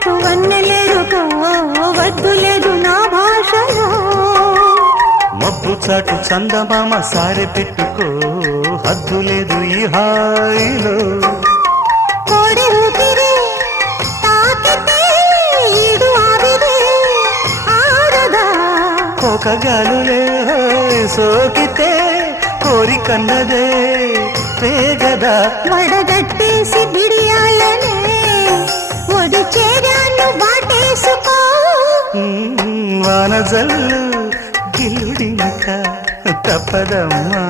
చాటు వన్నెలేదు వద్దు లేదు నా భాషలో మబ్బు చాటు చందమామ సారె పెట్టుకో హద్దు లేదు ఈ హాయిలో కోడి ఊపిరి తాకితే ఈడు ఆవిరే ఆడదా ఒక గాలులే సోకితే కోరికన్నదే పేగదా వడగట్టేసి బిడియాలనే ఒడి చేరాను బాటేసుకో వానజల్లు గిల్లుడినక తప్పదమ్మా